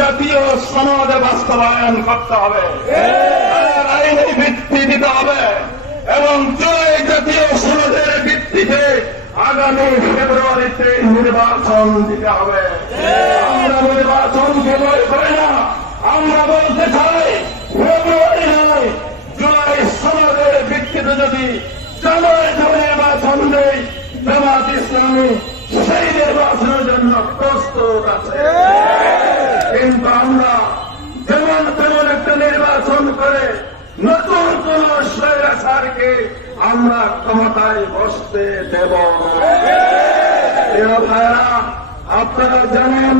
জাতীয় সনদ বাস্তবায়ন করতে হবে, আইনি ভিত্তি দিতে হবে এবং জুলাই জাতীয় সনদের ভিত্তিতে আগামী ফেব্রুয়ারিতে নির্বাচন দিতে হবে। আমরা নির্বাচনকে ভয় করি না, আমরা বলতে চাই ফেব্রুয়ারি নয়, জুলাই সনদের ভিত্তিতে যদি জামায়াত নির্বাচন দেয়, জামাত ইসলামী সেই নির্বাচনের জন্য প্রস্তুত আছে। কিন্তু আমরা যেমন তেমন একটা নির্বাচন করে নতুন কোন স্বৈরাচারকে আমরা ক্ষমতায় বসতে দেব না। প্রিয় ভাইরা, আপনারা জানেন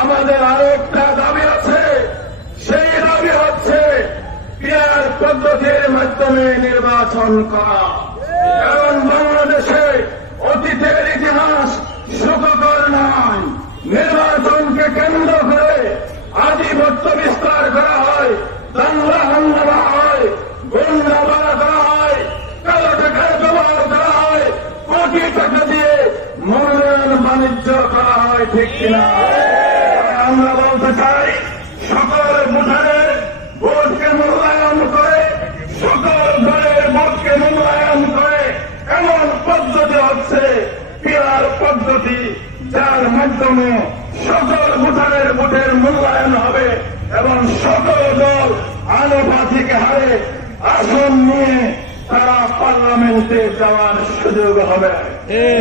আমাদের আরেকটা দাবি আছে, সেই দাবি হচ্ছে পিয়ার পদ্ধতির মাধ্যমে নির্বাচন করা। কারণ বাংলাদেশে অতীতের ইতিহাস সুখকর নয়। নির্বাচনকে কেন্দ্র করে আধিপত্য বিস্তার করা হয়, দাঙ্গা হাঙ্গামা হয়, গুন্ডামারা করা হয়, কালো টাকার ব্যবহার করা হয়, কোটি টাকা দিয়ে মনোনয়ন বাণিজ্য করা হয়, ঠিক কিনা? আমরা বলতে চাই সকল ভোটারের ভোটকে মূল্যায়ন করে, সকল দলের ভোটকে মূল্যায়ন করে এমন পদ্ধতি হচ্ছে পিয়ার পদ্ধতি, যার মাধ্যমে সকল ভোটারের ভোটের মূল্যায়ন হবে এবং সকল দল আনুপাতিক হারে আসন নিয়ে তারা পার্লামেন্টে যাওয়ার সুযোগ হবে।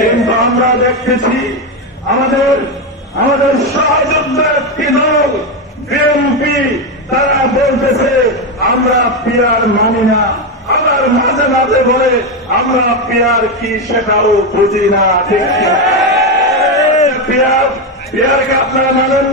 কিন্তু আমরা দেখতেছি আমাদের সহযোদ্ধ একটি দল বিএনপি, তারা বলতেছে আমরা পিয়ার মানি না, আবার মাঝে মাঝে বলে আমরা পিয়ার কি সেটাও বুঝি না, ঠিক কিনা? পিয়ারকে আপনারা মানেন